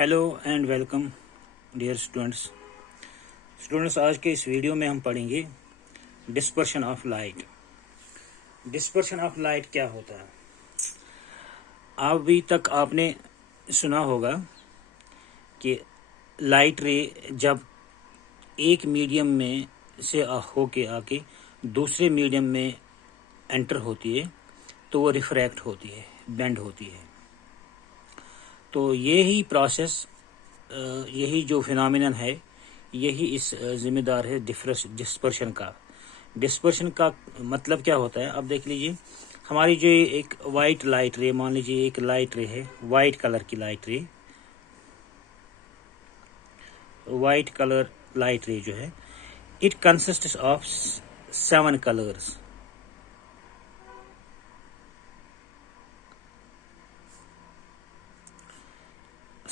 Hello and welcome dear students. आज के इस वीडियो में हम पढ़ेंगे dispersion of light. Dispersion of light क्या होता है? अभी तक आपने सुना होगा कि लाइट रे जब एक मीडियम में से होके आके दूसरे मीडियम में एंटर होती है तो वो रिफ्रैक्ट होती है, बेंड होती है। तो यही प्रोसेस, यही जो फिनोमिनन है, यही इस जिम्मेदार है डिस्पर्शन का। डिस्पर्शन का मतलब क्या होता है? अब देख लीजिए, हमारी जो एक वाइट लाइट रे, मान लीजिए एक लाइट रे है, वाइट कलर की लाइट रे, वाइट कलर लाइट रे जो है, it consist of 7 colours.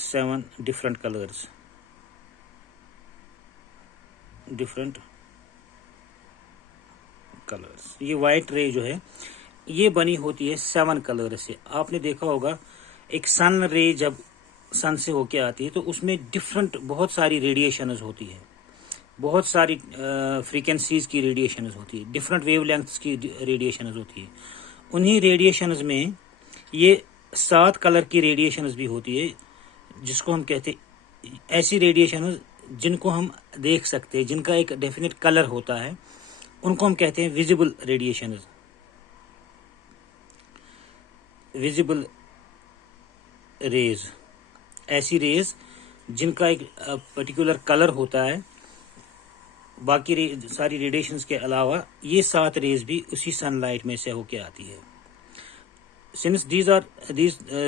7 different colours, different colours. ये वाइट रे जो है ये बनी होती है 7 कलर से। आपने देखा होगा एक सन रे जब सन से होके आती है तो उसमें डिफरेंट बहुत सारी रेडिएशंस होती है, बहुत सारी फ्रीक्वेंसीज की रेडिएशंस होती है, डिफरेंट वेवलेंथ्स की रेडिएशंस होती है। उन्हीं रेडिएशंस में ये 7 कलर की रेडिएशंस भी होती है, जिसको हम कहते हैं ऐसी रेडिएशंस जिनको हम देख सकते हैं, जिनका एक डेफिनेट कलर होता है, उनको हम कहते हैं विजिबल रेडिएशंस। विजिबल रेज, ऐसी रेज जिनका एक पर्टिकुलर कलर होता है। बाकी सारी रेडिएशंस के अलावा ये 7 रेज भी उसी सनलाइट में से होके आती है। Since these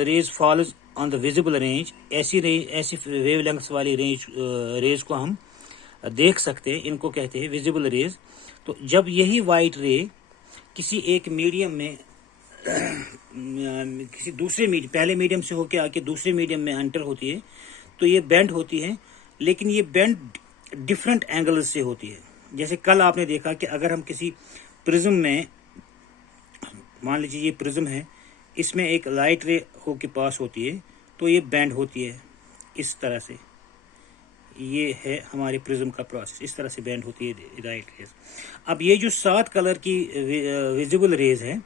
rays falls on the visible range, ऐसी वेवलेंथ्स वाली रेज को हम देख सकते हैं, इनको कहते हैं विजिबल रेज। तो जब यही वाइट रे किसी एक मीडियम में किसी दूसरे पहले मीडियम से होके आके दूसरे मीडियम में एंटर होती है तो ये बेंड होती है, लेकिन ये बेंड डिफरेंट एंगल से होती है। जैसे कल आपने देखा कि अगर हम किसी प्रिज्म में, मान लीजिए ये प्रिज्म है, इसमें एक लाइट रे होके पास होती है तो ये बेंड होती है इस तरह से। ये है हमारे प्रिज्म का प्रोसेस, इस तरह से बेंड होती है लाइट रेज। अब ये जो 7 कलर की विजिबल रेज है,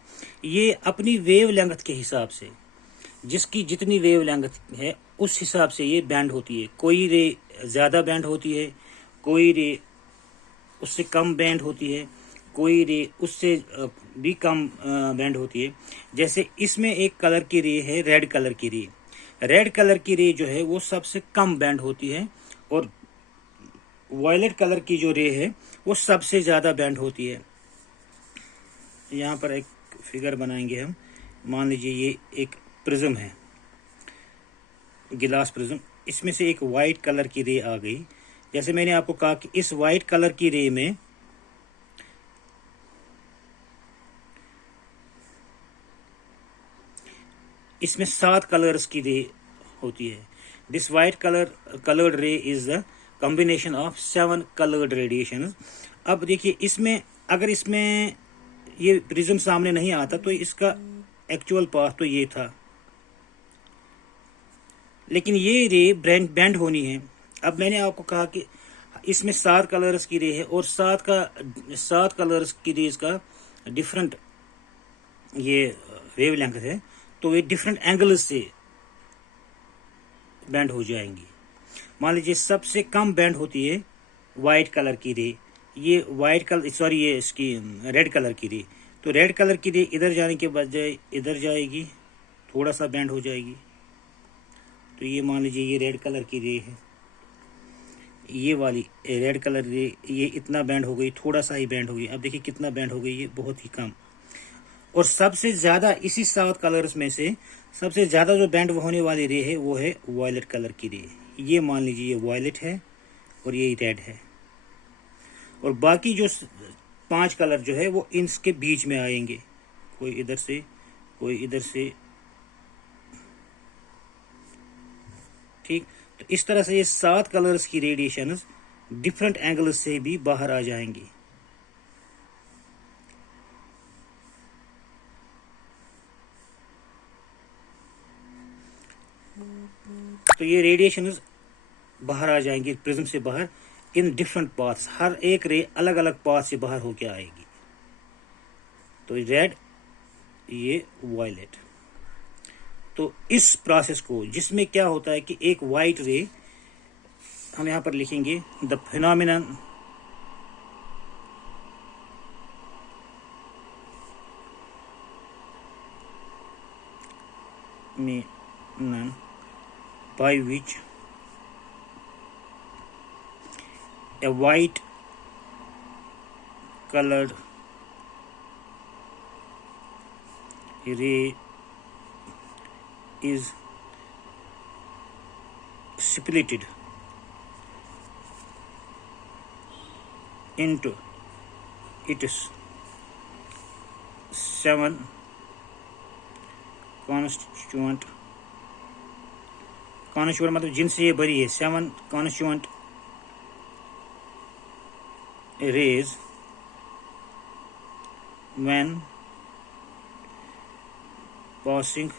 ये अपनी वेव लेंथ के हिसाब से, जिसकी जितनी वेव लेंथ है उस हिसाब से ये बैंड होती है। कोई रे ज्यादा बैंड होती है, कोई रे उससे कम बैंड होती है, कोई रे उससे भी कम बैंड होती है। जैसे इसमें एक कलर की रे है, रेड कलर की रे। रेड कलर की रे जो है वो सबसे कम बैंड होती है, और वायलेट कलर की जो रे है वो सबसे ज्यादा बैंड होती है। यहाँ पर एक फिगर बनाएंगे हम। मान लीजिए ये एक प्रिज्म है, गिलास प्रिज्म, इसमें से एक वाइट कलर की रे आ गई। जैसे मैंने आपको कहा कि इस वाइट कलर की रे में इसमें 7 कलर्स की रे होती है। दिस वाइट कलर्ड रे is the combination of 7 coloured radiation. अब देखिए, इसमें अगर इसमें ये प्रिज्म सामने नहीं आता तो इसका एक्चुअल पाथ तो ये था, लेकिन ये रे बैंड होनी है। अब मैंने आपको कहा कि इसमें 7 कलर्स की रे है और 7 कलर्स की रेज का डिफरेंट ये वेवलेंथ है, तो ये डिफरेंट एंगल्स से बैंड हो जाएंगी। मान लीजिए सबसे कम बैंड होती है वाइट कलर की रे, ये ये इसकी रेड कलर की रे। तो रेड कलर की रे इधर जाने के बजाय इधर जाएगी, थोड़ा सा बैंड हो जाएगी। तो ये मान लीजिए ये रेड कलर की रे है, ये वाली रेड कलर रे ये इतना बैंड हो गई, थोड़ा सा ही बैंड हो गई। अब देखिए कितना बैंड हो गई, ये बहुत ही कम। और सबसे ज्यादा इसी 7 कलर्स में से सबसे ज्यादा जो बैंड होने वाली रे है वो है वायलेट कलर की रे। ये मान लीजिए ये वायलेट है और ये रेड है, और बाकी जो 5 कलर जो है वो इनके बीच में आएंगे, कोई इधर से कोई इधर से। ठीक, तो इस तरह से ये 7 कलर्स की रेडिएशन डिफरेंट एंगल से भी बाहर आ जाएंगी। तो ये रेडिएशन बाहर आ जाएंगी प्रिज्म से बाहर इन डिफरेंट पाथ्स, हर एक रे अलग अलग पाथ से बाहर होके आएगी। तो रेड, ये वायलेट। तो इस प्रोसेस को, जिसमें क्या होता है कि एक वाइट रे, हम यहां पर लिखेंगे the phenomenon by which a white colored ray is splitted into its 7 constituent मतलब जिनसे ये बरी है, 7 constituent rays when passing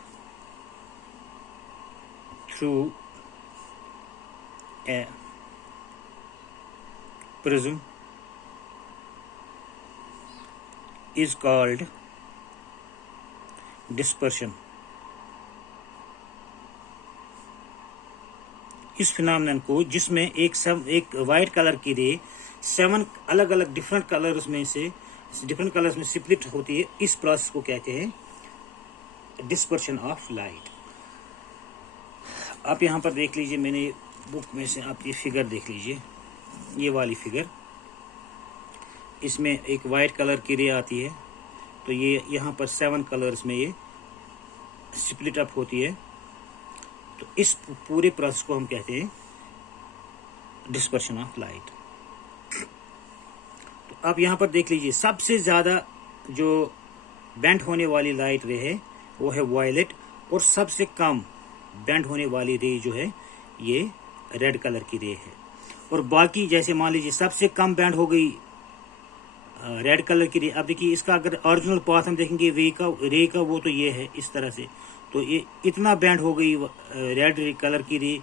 through a prism is called dispersion। इस फिनोमेनन को, जिसमें एक वाइट कलर की रे 7 अलग अलग डिफरेंट कलर्स में स्प्लिट होती है, इस प्रोसेस को कहते हैं डिस्पर्शन ऑफ लाइट। आप यहाँ पर देख लीजिए, मैंने बुक में से आप ये फिगर देख लीजिए, ये वाली फिगर, इसमें एक वाइट कलर की रे आती है, तो ये यहाँ पर 7 कलर्स में ये स्प्लिट अप होती है। तो इस पूरे प्रोसेस को हम कहते हैं डिस्पर्शन ऑफ लाइट। तो आप यहाँ पर देख लीजिए, सबसे ज़्यादा जो बेंड होने वाली लाइट रे है वो है वायलेट, और सबसे कम बेंड होने वाली रे जो है ये रेड कलर की रे है। और बाकी जैसे मान लीजिए सबसे कम बेंड हो गई रेड कलर की रे। अब देखिए इसका अगर ओरिजिनल पाथ हम देखेंगे रे का वो तो ये है इस तरह से, तो ये इतना बैंड हो गई रेड कलर की रे,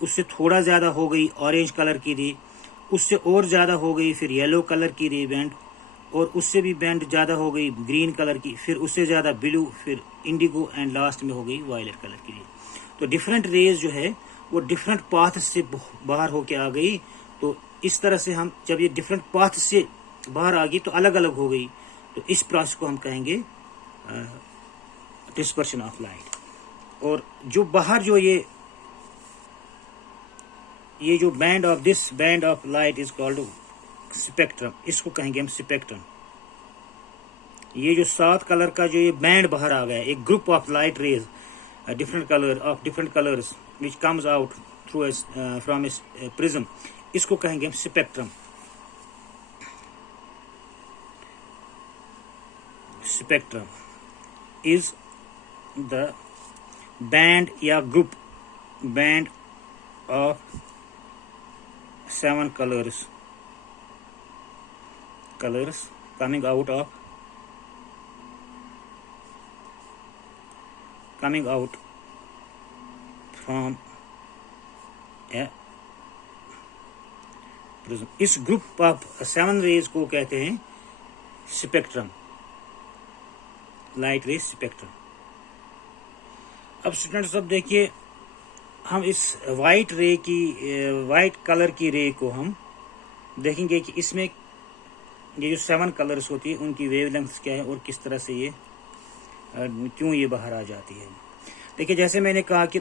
उससे थोड़ा ज़्यादा हो गई ऑरेंज कलर की रे, उससे और ज़्यादा हो गई फिर येलो कलर की रे बैंड, और उससे भी बैंड ज़्यादा हो गई ग्रीन कलर की, फिर उससे ज़्यादा ब्लू, फिर इंडिगो, एंड लास्ट में हो गई वायलेट कलर की रे। तो डिफरेंट रेज जो है वो डिफरेंट पाथ से बाहर होके आ गई। तो इस तरह से हम जब ये डिफरेंट पाथ से बाहर आ गई तो अलग अलग हो गई, तो इस प्रोसेस को हम कहेंगे डिस्पर्शन ऑफ लाइट। और जो बाहर जो ये जो band of light is called spectrum, इसको कहेंगे हम स्पेक्ट्रम। ये जो 7 कलर का जो ये बैंड बाहर आ गया, एक group of light rays different colours which comes out through from a prism, इसको कहेंगे हम spectrum. Spectrum is the band या group band of 7 colours coming out from a prism। इस ग्रुप ऑफ 7 रेज को कहते हैं स्पेक्ट्रम, लाइट रेज स्पेक्ट्रम। अब students अब देखिए, हम इस वाइट कलर की रे को हम देखेंगे कि इसमें ये जो 7 कलर्स होती है उनकी वेवलेंथ क्या है और किस तरह से ये क्यों ये बाहर आ जाती है। देखिए जैसे मैंने कहा कि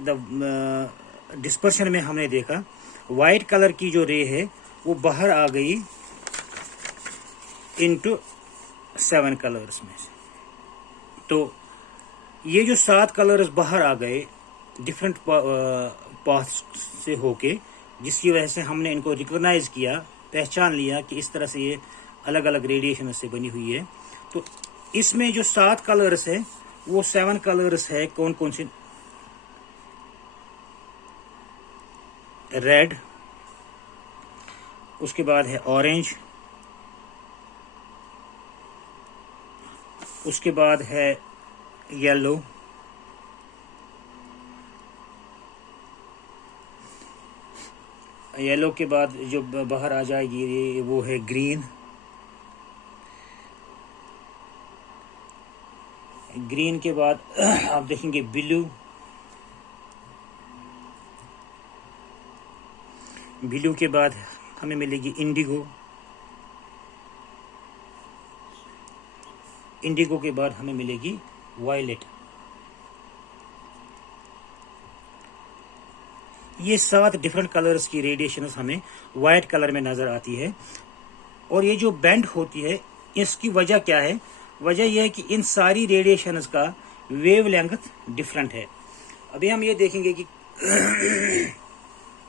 डिस्पर्शन में हमने देखा वाइट कलर की जो रे है वो बाहर आ गई इनटू 7 कलर्स में से। तो ये जो 7 कलर्स बाहर आ गए डिफरेंट पाथ्स से होके, जिसकी वजह से हमने इनको रिकॉग्नाइज किया, पहचान लिया कि इस तरह से ये अलग अलग रेडिएशन से बनी हुई है। तो इसमें जो 7 कलर्स है वो 7 कलर्स है कौन कौन से? रेड, उसके बाद है ऑरेंज, उसके बाद है येलो, येलो के बाद जो बाहर आ जाएगी वो है ग्रीन। ग्रीन के बाद आप देखेंगे ब्लू। ब्लू के बाद हमें मिलेगी इंडिगो। इंडिगो के बाद हमें मिलेगी वायलेट। ये 7 डिफरेंट कलर्स की रेडिएशंस हमें वाइट कलर में नजर आती है। और ये जो बैंड होती है इसकी वजह क्या है? वजह यह है कि इन सारी रेडिएशंस का वेव लेंथ डिफरेंट है। अभी हम ये देखेंगे कि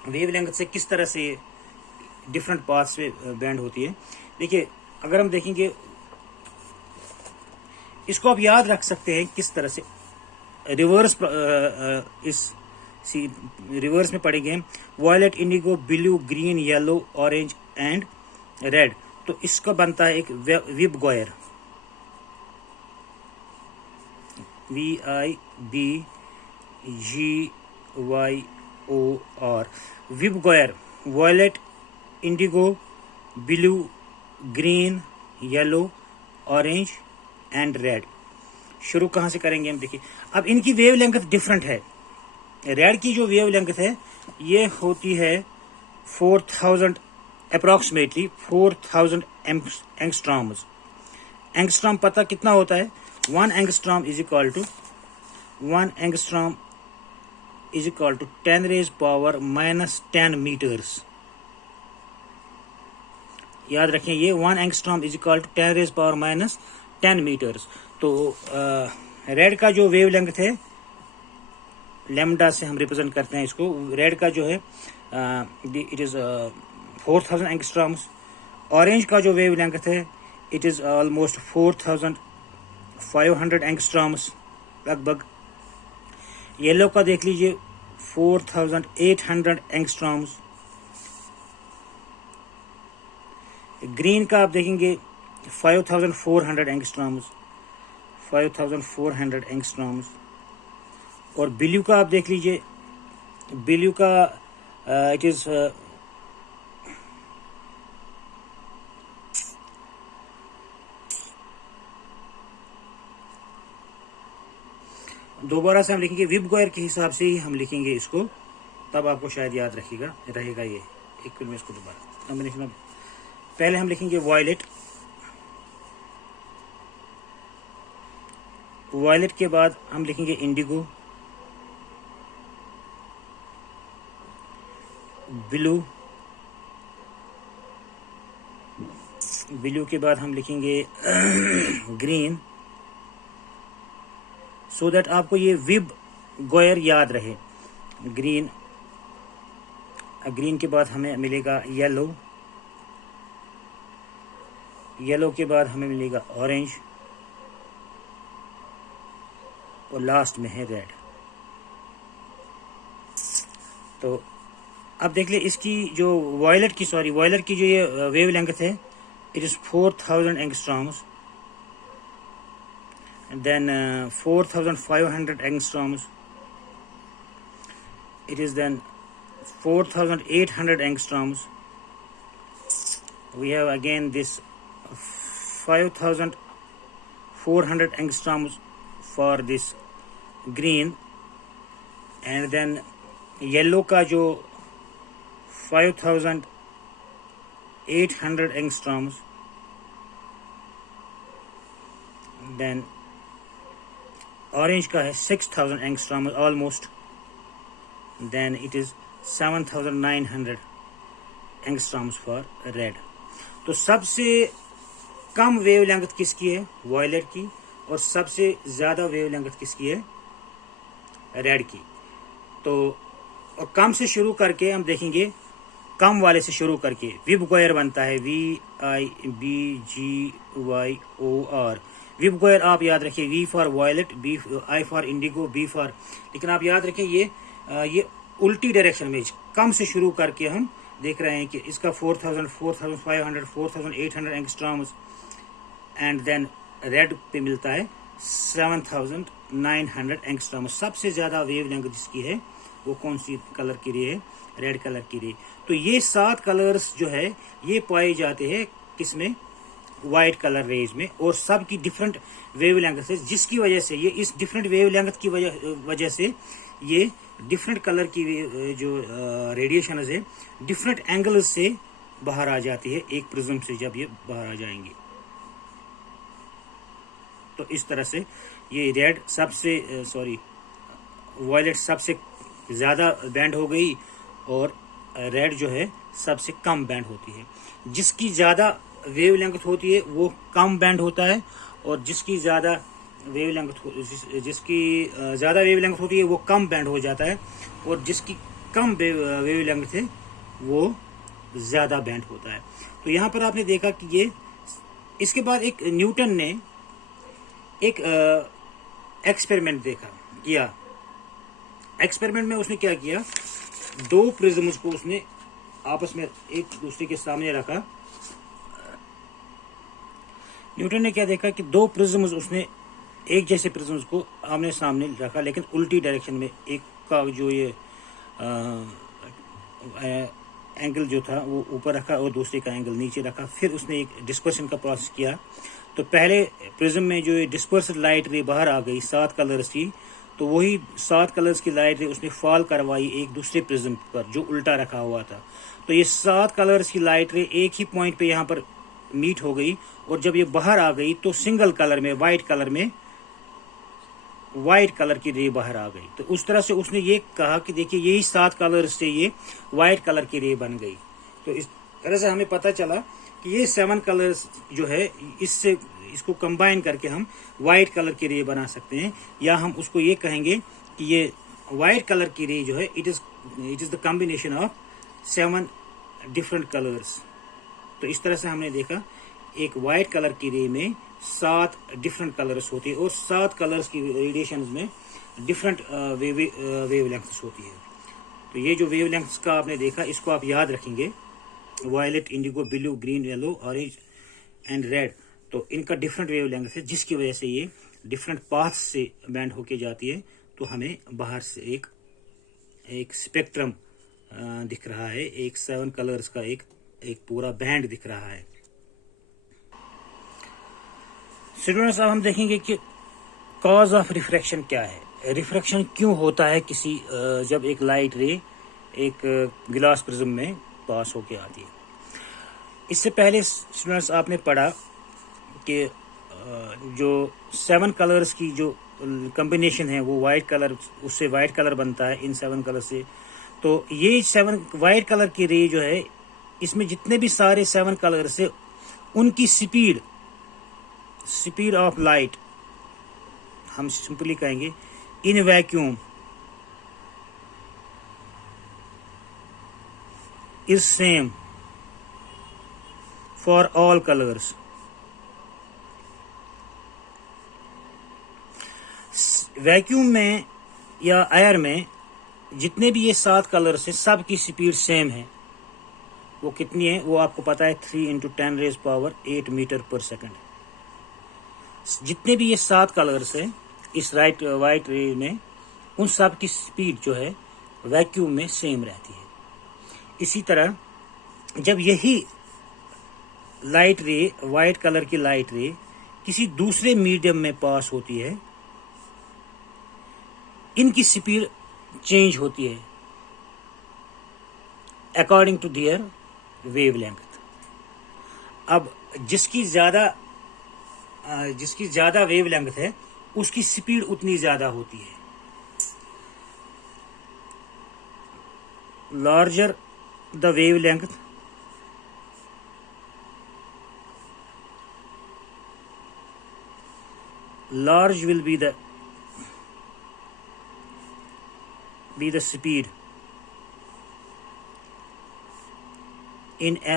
वेव लेंथ से किस तरह से डिफरेंट पाथ्स पे बैंड होती है। देखिए, अगर हम देखेंगे, इसको आप याद रख सकते हैं किस तरह से रिवर्स रिवर्स में पढ़ेंगे हम। Violet, indigo, blue, green, yellow, orange and red. तो इसका बनता है एक VIBGYOR, VIBGYOR, VIBGYOR. Violet, indigo, blue, green, yellow, orange and red. शुरू कहां से करेंगे हम? देखिए, अब इनकी वेव लेंथ डिफरेंट है। रेड की जो वेव लेंथ है ये होती है 4000 अप्रोक्सीमेटली 4000 एंगस्ट्रॉम्स। एंगस्ट्रॉम पता कितना होता है? 1 angstrom is equal to 10 raised power -10 metres. याद रखें, ये 1 angstrom is equal to 10 raised power -10 metres. तो रेड का जो वेव लेंथ है, लैम्डा से हम रिप्रेजेंट करते हैं इसको। रेड का जो है इट इज 4000 एंगस्ट्रॉम्स। ऑरेंज का जो वेव लेंथ है इट इज ऑलमोस्ट 4500 एंगस्ट्रॉम्स लगभग। येलो का देख लीजिए 4800 एंगस्ट्रॉम्स। ग्रीन का आप देखेंगे 5400 एंगस्ट्रॉम्स, 5400 एंगस्ट्रॉम्स। और ब्लू का आप देख लीजिए, ब्लू का इट इज दोबारा से हम लिखेंगे विबगोयर के हिसाब से ही हम लिखेंगे इसको, तब आपको शायद याद रहेगा ये। एक मिनट में इसको दोबारा कॉम्बिनेशन में पहले हम लिखेंगे वायलेट। वायलेट के बाद हम लिखेंगे इंडिगो, ब्लू, ब्लू के बाद हम लिखेंगे ग्रीन, सो दैट आपको ये विबगोयर याद रहे। ग्रीन, ग्रीन के बाद हमें मिलेगा येलो, येलो के बाद हमें मिलेगा ऑरेंज और लास्ट में है रेड। तो अब देख ले इसकी जो वायलेट की जो ये वेव लेंथ है it is 4000 angstroms, then 4500 angstroms, it is then 4800 angstroms. We have again this 5400 angstroms for this green, and then yellow का जो 5800 angstroms, then ऑरेंज का है 6000 angstrom almost, then it is 7900 angstroms for red. तो सबसे कम wave length किसकी है? Violet की। और सबसे ज्यादा वेव लेंथ किसकी है? रेड की। तो और कम से शुरू करके हम देखेंगे, कम वाले से शुरू करके विबगोयर बनता है VIBGYOR। विबगोयर आप याद रखिए, V for violet, I for indigo, B for, लेकिन आप याद रखें ये उल्टी डायरेक्शन में कम से शुरू करके हम देख रहे हैं कि इसका 4000, 4500, 4800 एंगस्ट्रॉम्स, एंड देन रेड पे मिलता है 7900 एंगस्ट्रॉम्स। सबसे ज्यादा वेव लेंथ जिसकी है वो कौन सी कलर की रे है, रेड कलर की रे। तो ये 7 कलर्स जो है ये पाए जाते हैं किसमें, वाइट कलर रेज में, और सब की डिफरेंट वेवलेंथ है, जिसकी वजह से ये इस डिफरेंट वेवलेंथ की वजह से ये डिफरेंट कलर की जो रेडिएशन है डिफरेंट एंगल से बाहर आ जाती है एक प्रिज्म से जब ये बाहर आ जाएंगे। तो इस तरह से ये रेड सबसे वायलेट सबसे ज़्यादा बैंड हो गई और रेड जो है सबसे कम बैंड होती है। जिसकी ज़्यादा वेवलेंथ होती है वो कम बैंड होता है, और जिसकी ज़्यादा वेवलेंथ होती है वो कम बैंड हो जाता है, और जिसकी कम वेवलेंथ है वो ज़्यादा बैंड होता है। तो यहाँ पर आपने देखा कि ये, इसके बाद एक न्यूटन ने एक एक्सपेरिमेंट किया। एक्सपेरिमेंट में उसने क्या किया, 2 प्रिज्म्स को उसने आपस में एक दूसरे के सामने रखा। न्यूटन ने क्या देखा कि 2 प्रिज्म्स उसने एक जैसे प्रिज्म्स को आमने सामने रखा, लेकिन उल्टी डायरेक्शन में। एक का जो ये एंगल जो था वो ऊपर रखा और दूसरे का एंगल नीचे रखा। फिर उसने एक डिस्पर्शन का प्रोसेस किया। तो पहले प्रिज्म में जो ये डिस्पर्स्ड लाइट रे बाहर आ गई 7 कलर्स की, तो वही 7 कलर्स की लाइट रे उसने फॉल करवाई एक दूसरे प्रिज्म पर जो उल्टा रखा हुआ था। तो ये 7 कलर्स की लाइट रे एक ही पॉइंट पे यहाँ पर मीट हो गई, और जब ये बाहर आ गई तो सिंगल कलर में वाइट कलर की रे बाहर आ गई। तो उस तरह से उसने ये कहा कि देखिए यही 7 कलर से ये वाइट कलर की रे बन गई। तो इस तरह से हमें पता चला कि ये 7 कलर्स जो है इसको कंबाइन करके हम वाइट कलर की रे बना सकते हैं, या हम उसको ये कहेंगे कि ये वाइट कलर की रे जो है it is the combination of 7 different colours. तो इस तरह से हमने देखा एक वाइट कलर की रे में 7 डिफरेंट कलर्स होती है, और 7 कलर्स की रेडिएशन में डिफरेंट वेवलेंथ्स होती है। तो ये जो वेवलेंथ्स का आपने देखा इसको आप याद रखेंगे, violet, indigo, blue, green, yellow, orange and red. तो इनका डिफरेंट वेवलेंथ है, जिसकी वजह से ये डिफरेंट पाथ से बैंड होके जाती है। तो हमें बाहर से एक स्पेक्ट्रम दिख रहा है, एक 7 कलर्स का एक पूरा बैंड दिख रहा है। स्टूडेंट्स, अब हम देखेंगे कि कॉज ऑफ रिफ्रैक्शन क्या है। रिफ्रैक्शन क्यों होता है जब एक लाइट रे एक गिलास प्रिज्म में पास होके आती है। इससे पहले स्टूडेंट्स आपने पढ़ा कि जो 7 कलर्स की जो कॉम्बिनेशन है वो वाइट कलर, उससे वाइट कलर बनता है इन 7 कलर से। तो ये 7 वाइट कलर की रे जो है, इसमें जितने भी सारे 7 कलर्स है उनकी स्पीड ऑफ लाइट हम सिंपली कहेंगे in vacuum is same for all colours. Vacuum में या एयर में जितने भी ये 7 कलर्स है सब की स्पीड सेम है। वो कितनी है वो आपको पता है, 3 × 10⁸ मीटर पर सेकंड। जितने भी ये 7 कलर्स है इस वाइट रे में, उन सब की स्पीड जो है वैक्यूम में सेम रहती है। इसी तरह जब यही लाइट रे, वाइट कलर की लाइट रे किसी दूसरे मीडियम में पास होती है, इनकी स्पीड चेंज होती है अकॉर्डिंग टू देयर वेवलेंथ। अब जिसकी ज्यादा वेवलेंथ है उसकी स्पीड उतनी ज्यादा होती है। Larger the wavelength, large will be the speed in a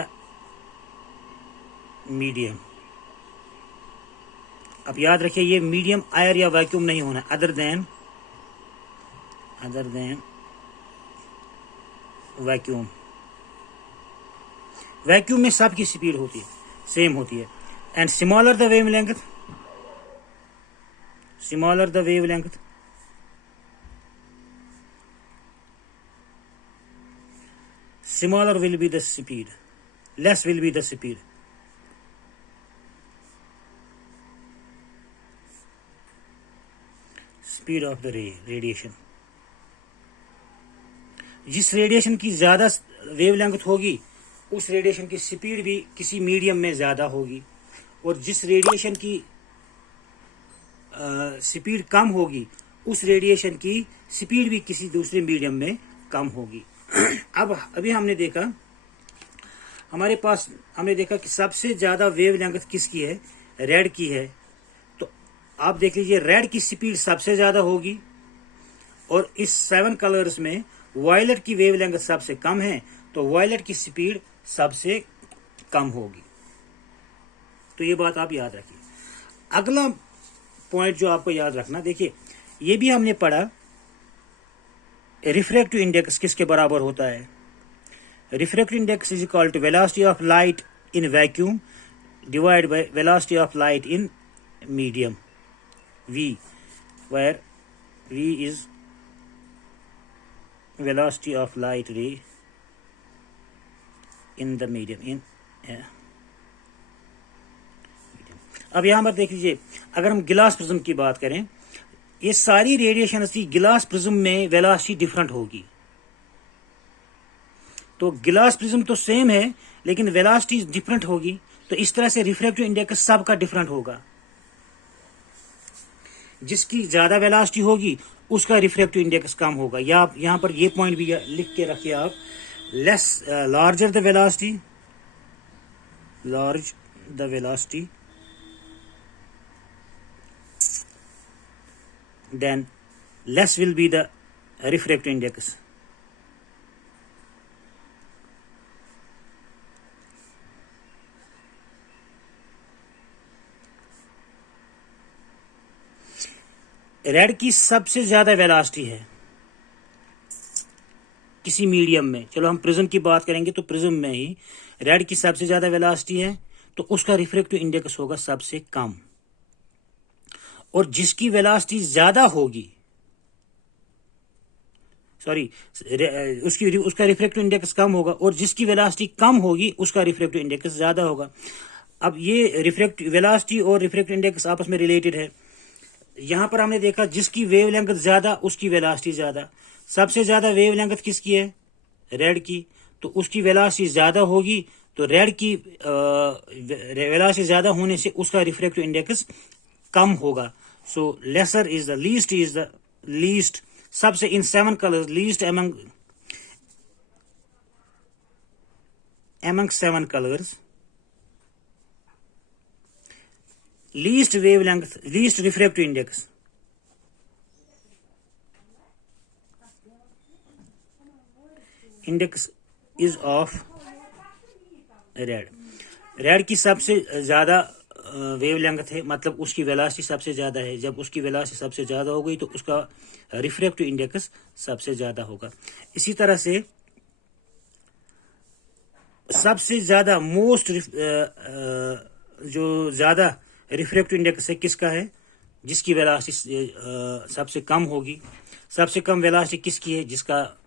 medium। अब याद रखिए ये मीडियम एयर या वैक्यूम नहीं होना, अदर देन वैक्यूम। वैक्यूम में सबकी स्पीड होती है, सेम होती है। And smaller the wavelength smaller will be the speed, less will be the speed. Speed of the radiation. जिस रेडिएशन की ज्यादा वेवलेंथ होगी उस रेडिएशन की स्पीड भी किसी मीडियम में ज्यादा होगी, और जिस रेडिएशन की स्पीड कम होगी उस रेडिएशन की स्पीड भी किसी दूसरे मीडियम में कम होगी। अब अभी हमने देखा कि सबसे ज्यादा वेवलेंथ किसकी है, रेड की है। तो आप देख लीजिए रेड की स्पीड सबसे ज्यादा होगी, और इस 7 कलर्स में वायलेट की वेवलेंथ सबसे कम है, तो वायलेट की स्पीड सबसे कम होगी। तो ये बात आप याद रखिए। अगला पॉइंट जो आपको याद रखना, देखिए ये भी हमने पढ़ा रिफ्रैक्टिव इंडेक्स किसके बराबर होता है। Refractive index is equal to velocity of light in vacuum divide by velocity of light in medium v, where v is velocity of light ray in the medium अब यहां पर देख लीजिए, अगर हम गिलास प्रिज्म की बात करें, ये सारी रेडिएशन की गिलास प्रिज्म में वेलोसिटी डिफरेंट होगी। तो गिलास प्रिज्म तो सेम है लेकिन वेलोसिटी डिफरेंट होगी, तो इस तरह से रिफ्रैक्टिव इंडेक्स सबका डिफरेंट होगा। जिसकी ज्यादा वेलोसिटी होगी उसका रिफ्रैक्टिव इंडेक्स कम होगा। या आप यहां पर ये पॉइंट भी लिख के रखिए आप, larger the velocity, large the velocity, then less will be the refractive index. Red की सबसे ज्यादा वेलोसिटी है किसी मीडियम में, चलो हम प्रिज्म की बात करेंगे तो प्रिज्म में ही रेड की सबसे ज्यादा वेलोसिटी है, तो उसका रिफ्रैक्टिव इंडेक्स होगा सबसे कम। और जिसकी वेलोसिटी ज्यादा होगी, सॉरी, उसका रिफ्रैक्टिव इंडेक्स कम होगा, और जिसकी वेलोसिटी कम होगी उसका रिफ्रैक्टिव इंडेक्स ज्यादा होगा। अब ये रिफ्रैक्टिव वेलोसिटी और रिफ्रैक्टिव इंडेक्स आपस में रिलेटेड है। यहां पर हमने देखा जिसकी वेवलेंथ ज्यादा उसकी वेलोसिटी ज्यादा। सबसे ज्यादा वेवलेंथ किसकी है? रेड की, तो उसकी वेलोसिटी ज्यादा होगी, तो रेड की वेलोसिटी ज्यादा होने से उसका रिफ्रैक्टिव इंडेक्स कम होगा। सो लेसर इज द लीस्ट सबसे इन 7 colours least among 7 colors, least wavelength, least refractive index. Index is of red. Red की सबसे ज्यादा वेवलेंथ है, मतलब उसकी वेलोसिटी सबसे ज्यादा है। जब उसकी वेलोसिटी सबसे ज्यादा हो गई तो उसका रिफ्रैक्टिव इंडेक्स सबसे ज्यादा होगा। इसी तरह से सबसे ज्यादा मोस्ट जो ज्यादा रिफ्रैक्टिव इंडेक्स है किसका है? जिसकी वेलोसिटी सबसे कम होगी। सबसे कम वेलोसिटी किसकी है? जिसका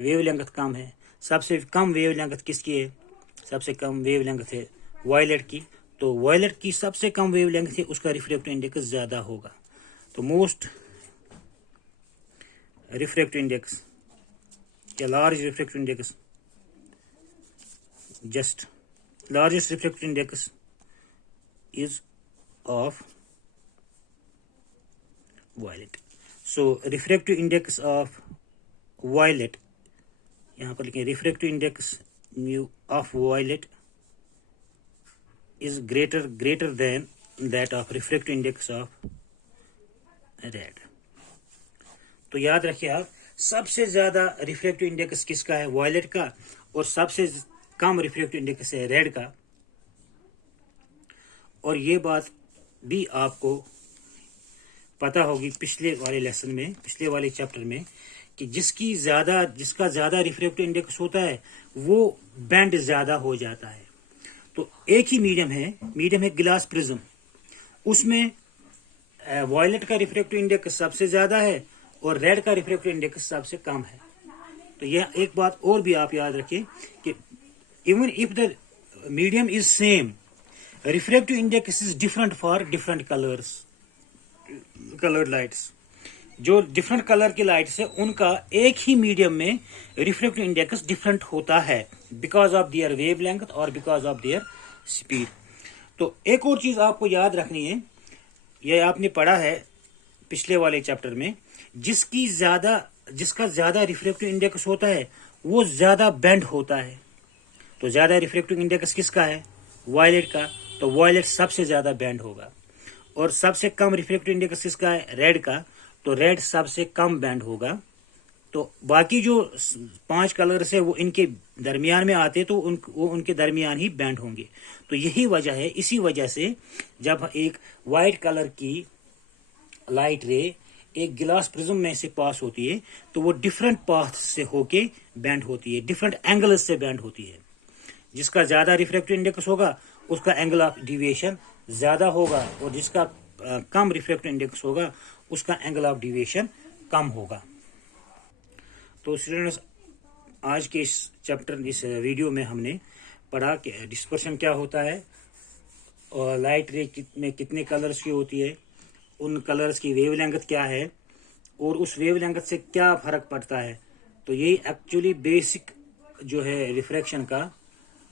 वेवलेंथ कम है। सबसे कम वेवलेंथ किसकी है? सबसे कम वेवलेंथ है वायलेट की, तो वायलेट की सबसे कम वेवलेंथ है, उसका रिफ्रैक्टिव इंडेक्स ज्यादा होगा। तो मोस्ट रिफ्रैक्टिव इंडेक्स या large refractive index, just largest refractive index is of violet. So refractive index of violet, यहाँ पर लिखें refractive index mu of violet is greater than that of refractive index of red. तो याद रखिए आप, सबसे ज्यादा रिफ्रैक्टिव इंडेक्स किसका है? वायलेट का, और सबसे कम रिफ्रैक्टिव इंडेक्स है रेड का। और ये बात भी आपको पता होगी पिछले वाले चैप्टर में, कि जिसका ज्यादा रिफ्रैक्टिव इंडेक्स होता है वो बैंड ज्यादा हो जाता है। तो एक ही मीडियम है गिलास प्रिज्म, उसमें वायलेट का रिफ्रैक्टिव इंडेक्स सबसे ज्यादा है और रेड का रिफ्रैक्टिव इंडेक्स सबसे कम है। तो यह एक बात और भी आप याद रखें कि even if the medium is same, refractive index is different for different coloured lights. जो डिफरेंट कलर की लाइट्स है उनका एक ही मीडियम में रिफ्रैक्टिव इंडेक्स डिफरेंट होता है, बिकॉज ऑफ देयर वेवलेंथ और बिकॉज ऑफ देयर स्पीड। तो एक और चीज आपको याद रखनी है, यह आपने पढ़ा है पिछले वाले चैप्टर में, जिसका ज्यादा रिफ्रैक्टिव इंडेक्स होता है वो ज्यादा बेंड होता है। तो ज्यादा रिफ्रैक्टिव इंडेक्स किसका है? वायलेट का। तो वायलेट सबसे ज्यादा बेंड होगा। और सबसे कम रिफ्रैक्टिव इंडेक्स किसका है? रेड का। तो रेड सबसे कम बेंड होगा। तो बाकी जो 5 कलर्स है वो इनके दरमियान में आते तो वो उनके दरमियान ही बेंड होंगे। तो यही वजह है, इसी वजह से जब एक वाइट कलर की लाइट रे एक गिलास प्रिज्म में से पास होती है तो वो डिफरेंट पाथ से होके बेंड होती है, डिफरेंट एंगल्स से बेंड होती है। जिसका ज्यादा रिफ्रैक्टिव इंडेक्स होगा उसका एंगल ऑफ डिविएशन ज्यादा होगा, और जिसका कम रिफ्रैक्टिव इंडेक्स होगा उसका एंगल ऑफ डिविएशन कम होगा। तो स्टूडेंट्स, आज के इस वीडियो में हमने पढ़ा कि डिस्पर्शन क्या होता है, और लाइट रे में कितने कलर्स की होती है, उन कलर्स की वेवलेंथ क्या है, और उस वेवलेंथ से क्या फर्क पड़ता है। तो यही एक्चुअली बेसिक जो है रिफ्रैक्शन का,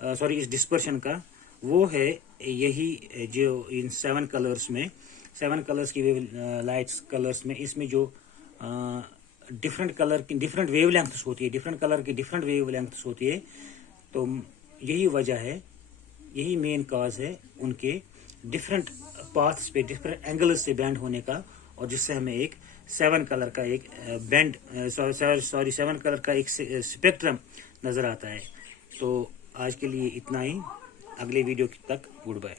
इस डिस्पर्शन का, वो है यही जो इन 7 कलर्स में, 7 कलर्स की लाइट्स कलर्स में, इसमें जो डिफरेंट कलर की डिफरेंट वेवलेंथ्स होती है, डिफरेंट कलर की डिफरेंट वेवलेंथ्स होती है। तो यही वजह है, यही मेन काज है उनके डिफरेंट पाथ्स पे डिफरेंट एंगल्स से बैंड होने का, और जिससे हमें एक 7 कलर का एक बैंड 7 कलर का एक स्पेक्ट्रम नजर आता है। तो आज के लिए इतना ही, अगले वीडियो तक गुड बाय।